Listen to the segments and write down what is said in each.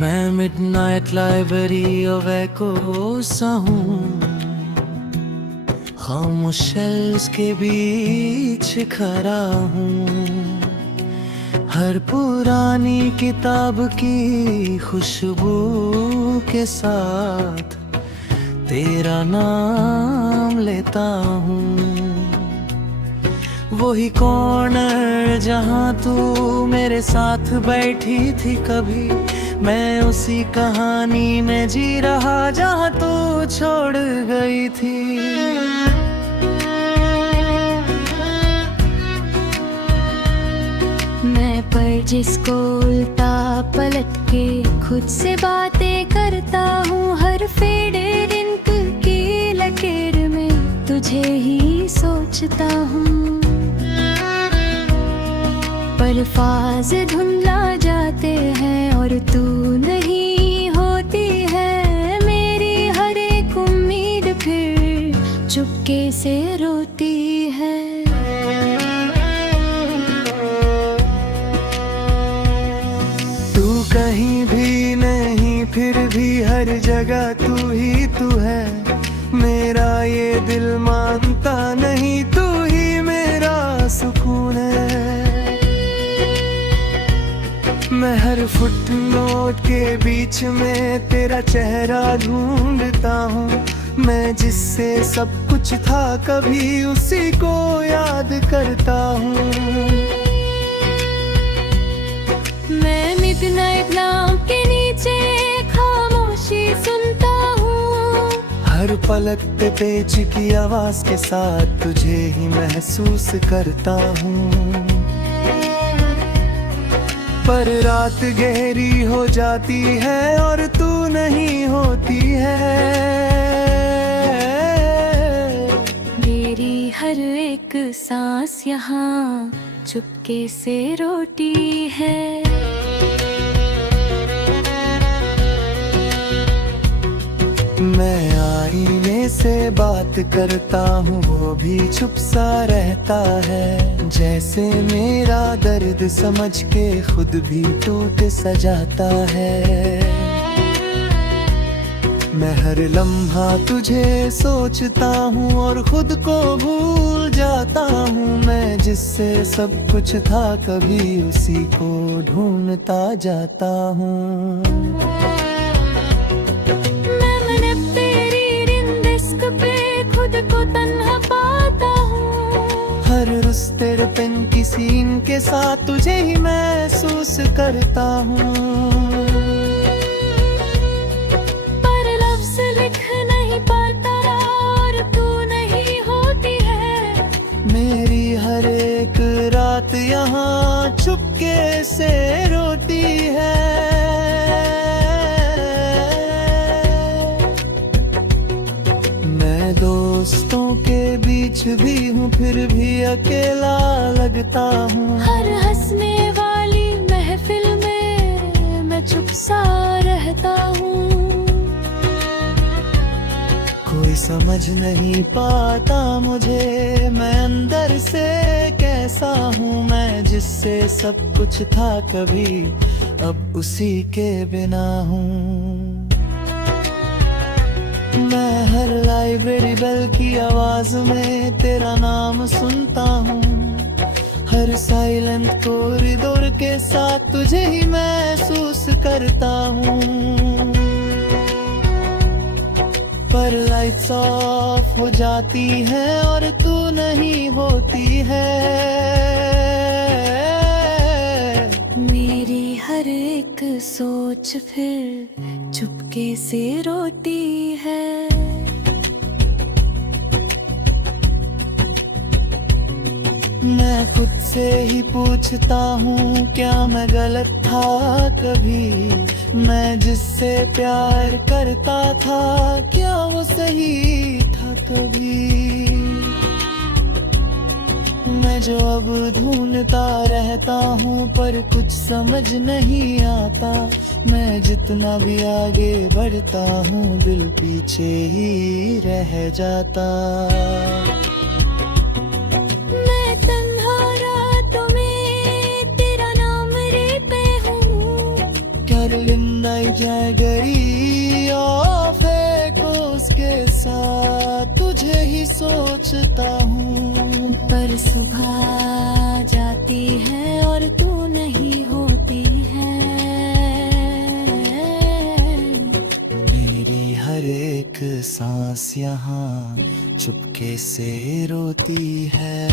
मैं midnight library ओवेको सा हूँ, खामोश शेल्व्स के बीच खड़ा हूँ। हर पुरानी किताब की खुशबू के साथ तेरा नाम लेता हूँ। वही कॉर्नर जहाँ तू मेरे साथ बैठी थी कभी, मैं उसी कहानी में जी रहा जहाँ तू छोड़ गई थी। मैं पर जिसको उल्टा पलट के खुद से बातें करता हूँ, हर फेडेड इंक की लकीर में तुझे ही सोचता हूँ। पर अल्फाज धुंधला जाते हैं और तू नहीं होती है। मेरी हर एक उम्मीद फिर चुपके से रोती है। तू कहीं भी नहीं, फिर भी हर जगह तू ही तू है। मेरा ये दिल मानता नहीं, तू ही मेरा सुकून है। मैं हर फुटनोट के बीच में तेरा चेहरा ढूंढता हूँ। मैं जिससे सब कुछ था कभी उसी को याद करता हूँ। मैं मिडनाइट लैंप के नीचे खामोशी सुनता हूँ। हर पलक पे पेच की आवाज के साथ तुझे ही महसूस करता हूँ। पर रात गहरी हो जाती है और तू नहीं होती है। मेरी हर एक सांस यहाँ चुपके से रोती है। मैं आईने से बात करता हूँ, वो भी चुप सा रहता है। जैसे मेरा दर्द समझ के खुद भी टूट सा जाता है। मैं हर लम्हा तुझे सोचता हूँ और खुद को भूल जाता हूँ। मैं जिससे सब कुछ था कभी उसी को ढूंढता जाता हूँ। को तन्हा पाता हूँ। हर उस तेरे पेन की सीन के साथ तुझे ही महसूस करता हूँ। पर लफ्ज़ लिख नहीं पाता और तू नहीं होती है। मेरी हर एक रात यहाँ चुपके से रोती है। दोस्तों के बीच भी हूँ, फिर भी अकेला लगता हूँ। हर हंसने वाली महफिल में मैं चुप सा रहता हूँ। कोई समझ नहीं पाता मुझे, मैं अंदर से कैसा हूँ। मैं जिससे सब कुछ था कभी, अब उसी के बिना हूँ। मैं हर लाइब्रेरी बेल की आवाज में तेरा नाम सुनता हूँ। हर साइलेंट कॉरिडोर के साथ तुझे ही महसूस करता हूँ। पर लाइट्स ऑफ हो जाती है और तू नहीं होती है। मेरी हर एक सोच फिर चुपके से रोती है। मैं खुद से ही पूछता हूँ, क्या मैं गलत था कभी? मैं जिससे प्यार करता था, क्या वो सही था कभी? मैं जो अब ढूंढता रहता हूँ पर कुछ समझ नहीं आता। मैं जितना भी आगे बढ़ता हूँ दिल पीछे ही रह जाता। मैं तन्हा रातों में तेरा नाम रे पे हूँ। Carolina मैं गई ऑफे को उसके साथ तुझे ही सोचता हूँ। पर सुबह जाती है और तू नहीं होती है। मेरी हर एक सांस यहाँ चुपके से रोती है।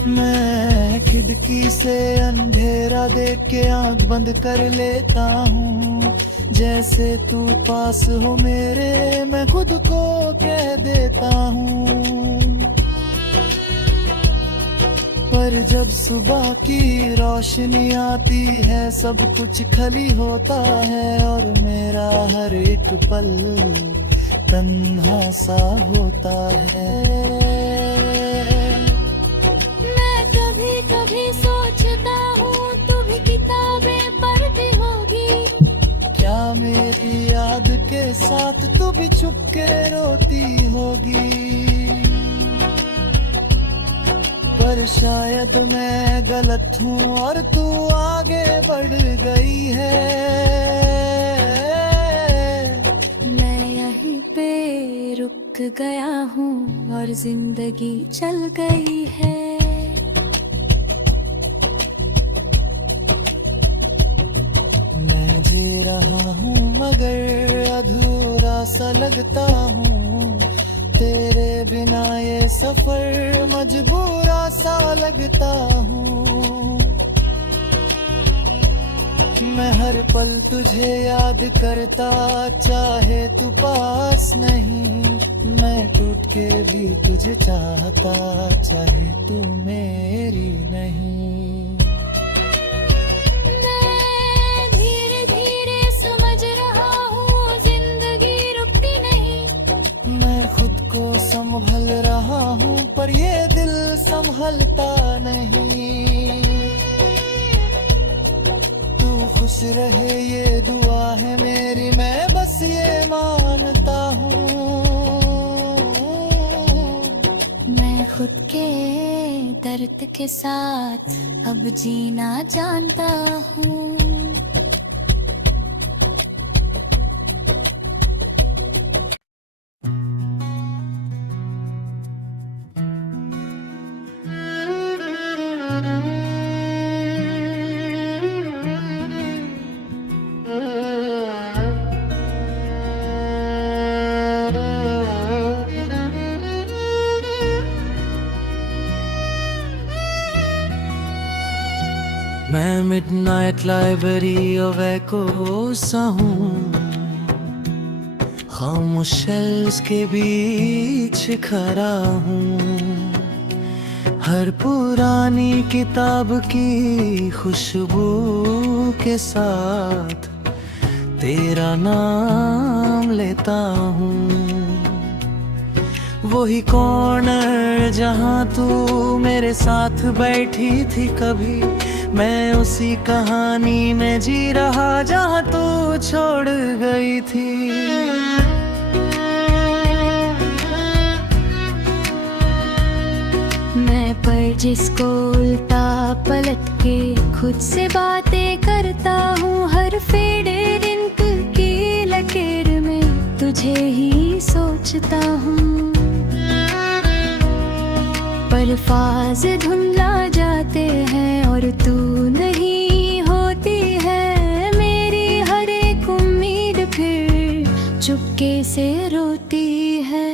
मैं खिड़की से अंधेरा देख के आंख बंद कर लेता हूँ। जैसे तू पास हो मेरे, मैं खुद को कह देता हूँ। पर जब सुबह की रोशनी आती है सब कुछ खाली होता है और मेरा हर एक पल तन्हा सा होता है। कभी कभी सोचता हूँ तू भी किताबें पढ़ती होगी। क्या मेरी याद के साथ तू भी चुपके रोती होगी। पर शायद मैं गलत हूँ और तू आगे बढ़ गई है। मैं यहीं पे रुक गया हूँ और जिंदगी चल गई है। मैं जी रहा हूँ मगर अधूरा सा लगता हूँ। तेरे बिना ये सफर मजबूरा सा लगता हूँ। मैं हर पल तुझे याद करता चाहे तू पास नहीं। मैं टूट के भी तुझे चाहता चाहे तू मेरी नहीं। संभल रहा हूँ पर ये दिल संभलता नहीं। तू खुश रहे ये दुआ है मेरी, मैं बस ये मानता हूँ। मैं खुद के दर्द के साथ अब जीना जानता हूँ। मैं मिडनाइट लाइब्रेरी ऑफ एकोस हूँ। खामोश शेल्व्स के बीच खड़ा हूँ। हर पुरानी किताब की खुशबू के साथ तेरा नाम लेता हूँ। वही कॉर्नर जहाँ तू मेरे साथ बैठी थी कभी, मैं उसी कहानी में जी रहा जहाँ तू छोड़ गई थी। मैं पर जिसको उल्टा पलट के खुद से बातें करता हूँ। हर फेडे रिंकल की लकीर में तुझे ही सोचता हूँ। पर फाज धुंधला जाते हैं और तू नहीं होती है। मेरी हर एक उम्मीद फिर चुपके से रोती है।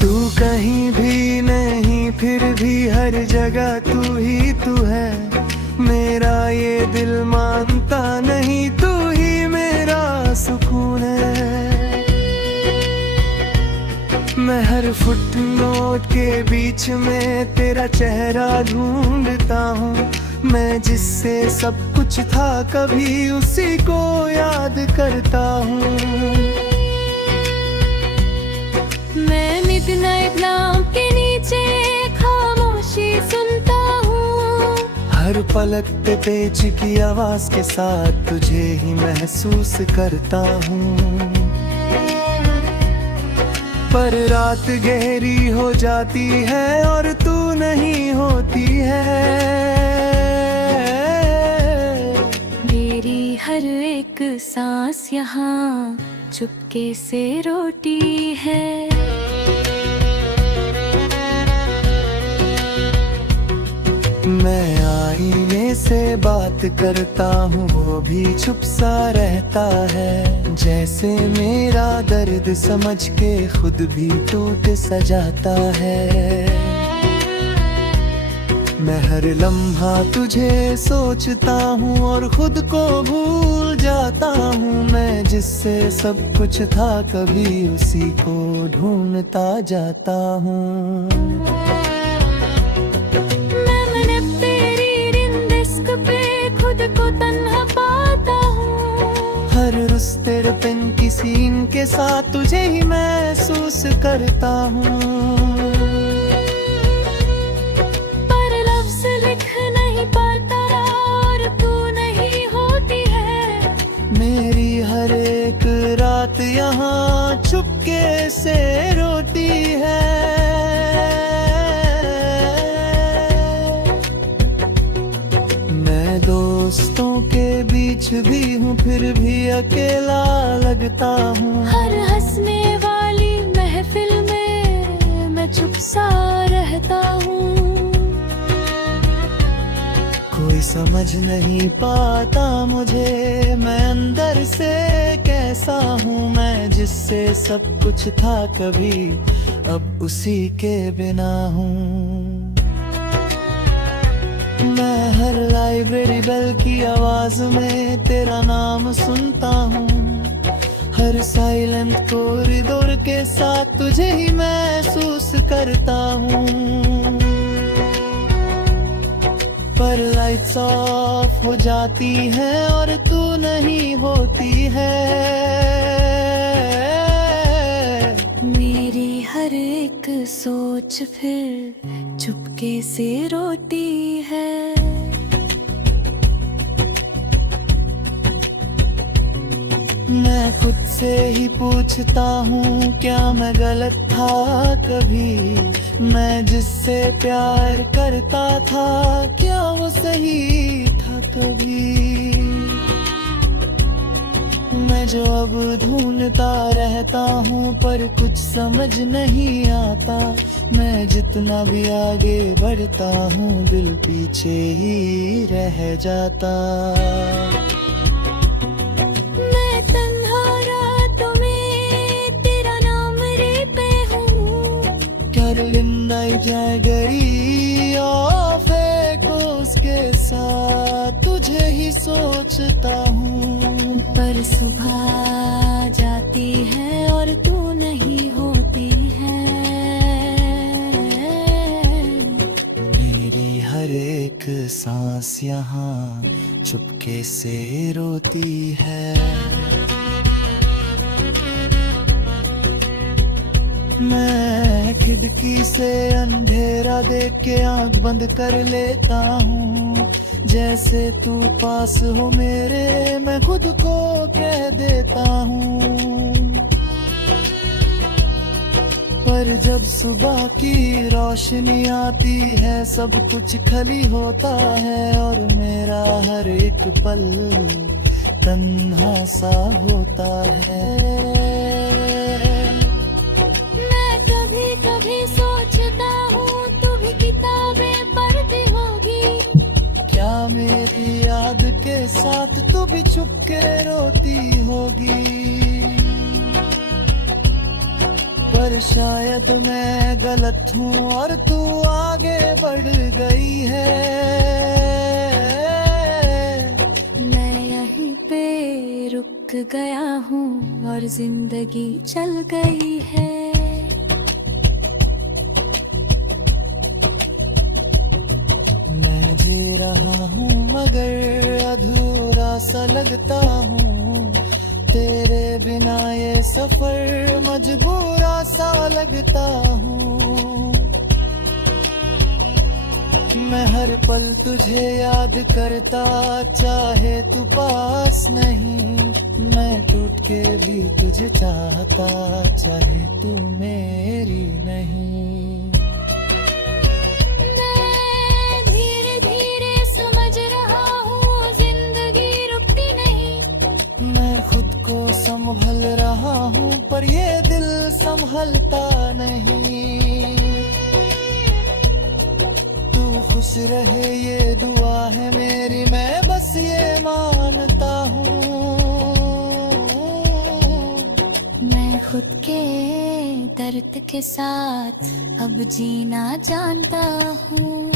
तू कहीं भी नहीं फिर भी हर जगह तू ही तू है। मेरा ये दिल मानता नहीं, तू ही मेरा सुकून है। मैं हर फुटनोट के बीच में तेरा चेहरा ढूंढता हूँ। मैं जिससे सब कुछ था कभी उसी को याद करता हूँ। मैं मिडनाइट लैंप के नीचे खामोशी सुनता हूँ। हर पलक पे पेच की आवाज के साथ तुझे ही महसूस करता हूँ। पर रात गहरी हो जाती है और तू नहीं होती है। मेरी हर एक सांस यहाँ चुपके से रोती है। मैं आईने से बात करता हूँ, वो भी चुप सा रहता है। जैसे मेरा दर्द समझ के खुद भी टूट सा जाता है। मैं हर लम्हा तुझे सोचता हूँ और खुद को भूल जाता हूँ। मैं जिससे सब कुछ था कभी उसी को ढूंढता जाता हूँ। मैं तेरी रिंदिस्क पे खुद को तन्हा पाता हूँ। हर उस तेरे पेन की सीन के साथ तुझे ही महसूस करता हूँ। पर लफ्ज़ लिख नहीं पाता और तू नहीं होती है। मेरी हर एक रात यहाँ चुपके से रोती है। मैं दोस्तों के बीच भी हूँ फिर भी अकेला लगता हूँ। हर हंसने वाली महफिल में मैं चुप सा रहता हूँ। कोई समझ नहीं पाता मुझे मैं अंदर से कैसा हूँ। मैं जिससे सब कुछ था कभी अब उसी के बिना हूँ। मैं हर लाइब्रेरी बेल की आवाज में तेरा नाम सुनता हूँ। हर साइलेंट कॉरिडोर के साथ तुझे ही महसूस करता हूँ। पर लाइट्स ऑफ हो जाती है और तू नहीं होती है। मेरी हर एक सोच फिर चुपके से रोती है। मैं खुद से ही पूछता हूँ क्या मैं गलत था कभी। मैं जिससे प्यार करता था क्या वो सही था कभी। मैं जो अब ढूंढता रहता हूँ पर कुछ समझ नहीं आता। मैं जितना भी आगे बढ़ता हूँ दिल पीछे ही रह जाता। मैं तन्हा रातों में तेरा नाम रे पे हूँ। Carolina जागरी फेंको उसके साथ तुझे ही सोचता हूँ। पर सुबह जाती है और तू नहीं होती है। मेरी हर एक सांस यहाँ चुपके से रोती है। मैं खिड़की से अंधेरा देख के आंख बंद कर लेता हूँ। जैसे तू पास हो मेरे मैं खुद को कह देता हूँ। पर जब सुबह की रोशनी आती है सब कुछ खाली होता है और मेरा हर एक पल तन्हा सा होता है। मैं कभी कभी सोचता हूँ तू भी किताबें पढ़ती होगी। क्या मेरी याद के साथ तू भी चुपके रोती होगी। पर शायद मैं गलत हूँ और तू आगे बढ़ गई है। मैं यहीं पे रुक गया हूँ और जिंदगी चल गई है। मैं जी रहा हूँ मगर अधूरा सा लगता हूँ। तेरे बिना ये सफर मजबूरा सा लगता हूँ। मैं हर पल तुझे याद करता चाहे तू पास नहीं, मैं टूट के भी तुझे चाहता, चाहे तू मेरी नहीं। मैं धीरे धीरे समझ रहा हूँ जिंदगी रुकती नहीं। मैं खुद को संभल रहा हूँ पर ये दिल संभलता नहीं। तू खुश रहे ये दुआ है मेरी, मैं बस ये मानता हूँ। मैं खुद के दर्द के साथ अब जीना जानता हूँ।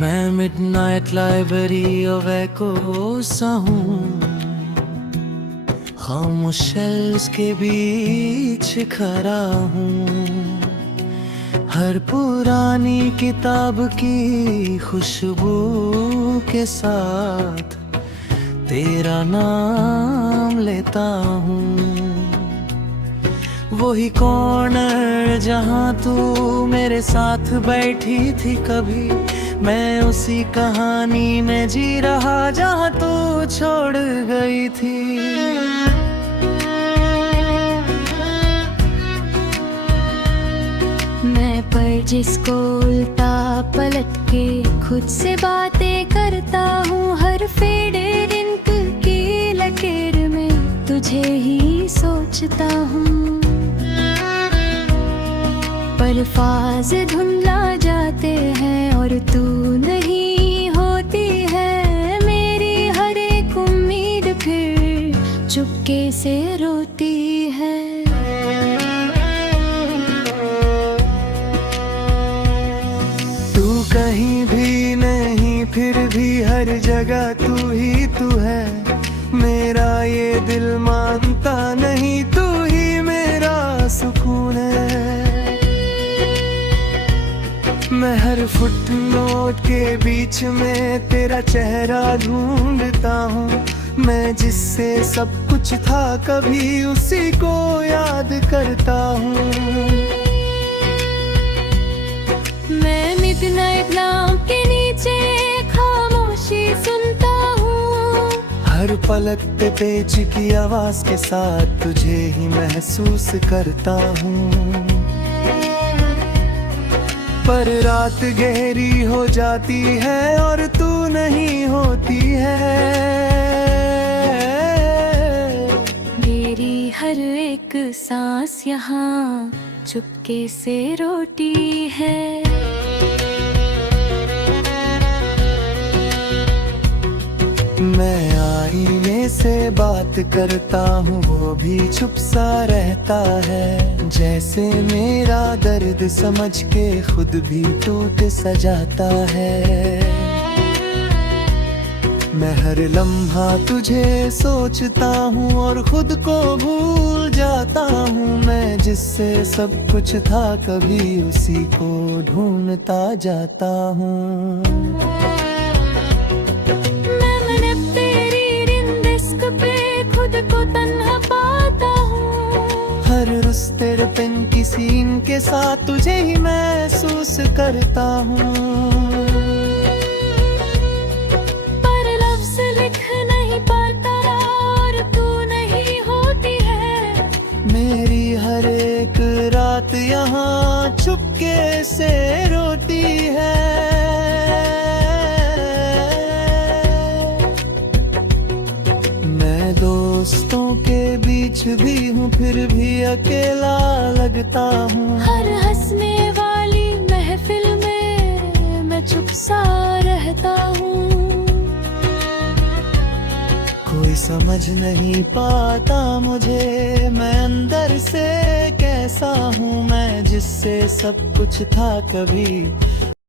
मैं मिडनाइट लाइब्रेरी ओवेको सा हूँ, खामोश शेल्व्स के बीच खड़ा हूँ। हर पुरानी किताब की खुशबू के साथ तेरा नाम लेता हूँ। वही कॉर्नर जहाँ तू मेरे साथ बैठी थी कभी, मैं उसी कहानी में जी रहा जहाँ तू छोड़ गई थी। मैं पर जिसको उल्टा पलट के खुद से बातें करता हूँ, हर फेडे रिंकल की लकीर में तुझे ही सोचता हूँ। पर फाज धुंधला जाते हैं और तू नहीं होती है। मेरी हर एक उम्मीद फिर चुपके से रोती है। तू कहीं भी नहीं फिर भी हर जगह तू ही तू है। मेरा ये दिल मानता नहीं, तू ही मेरा सुकून है। मैं हर फुटनोट के बीच में तेरा चेहरा ढूंढता हूँ। मैं जिससे सब कुछ था कभी उसी को याद करता हूँ। मैं मिडनाइट लैंप के नीचे खामोशी सुनता हूँ। हर पलक पे पेच की आवाज के साथ तुझे ही महसूस करता हूँ। पर रात गहरी हो जाती है और तू नहीं होती है। मेरी हर एक सांस यहाँ चुपके से रोती है। मैं आईने से बात करता हूँ, वो भी चुप सा रहता है। जैसे मेरा दर्द समझ के खुद भी टूट सा जाता है। मैं हर लम्हा तुझे सोचता हूँ और खुद को भूल जाता हूँ। मैं जिससे सब कुछ था कभी उसी को ढूंढता जाता हूँ। को तन्हा पाता हूँ। हर रुस्ते पेन की सीन के साथ तुझे ही महसूस करता हूँ। पर लफ्ज़ लिख नहीं पाता और तू नहीं होती है। मेरी हर एक रात यहाँ चुपके से रोती है। दोस्तों के बीच भी हूँ फिर भी अकेला लगता हूँ। हर हंसने वाली महफिल में मैं चुप सा रहता हूँ। कोई समझ नहीं पाता मुझे मैं अंदर से कैसा हूँ। मैं जिससे सब कुछ था कभी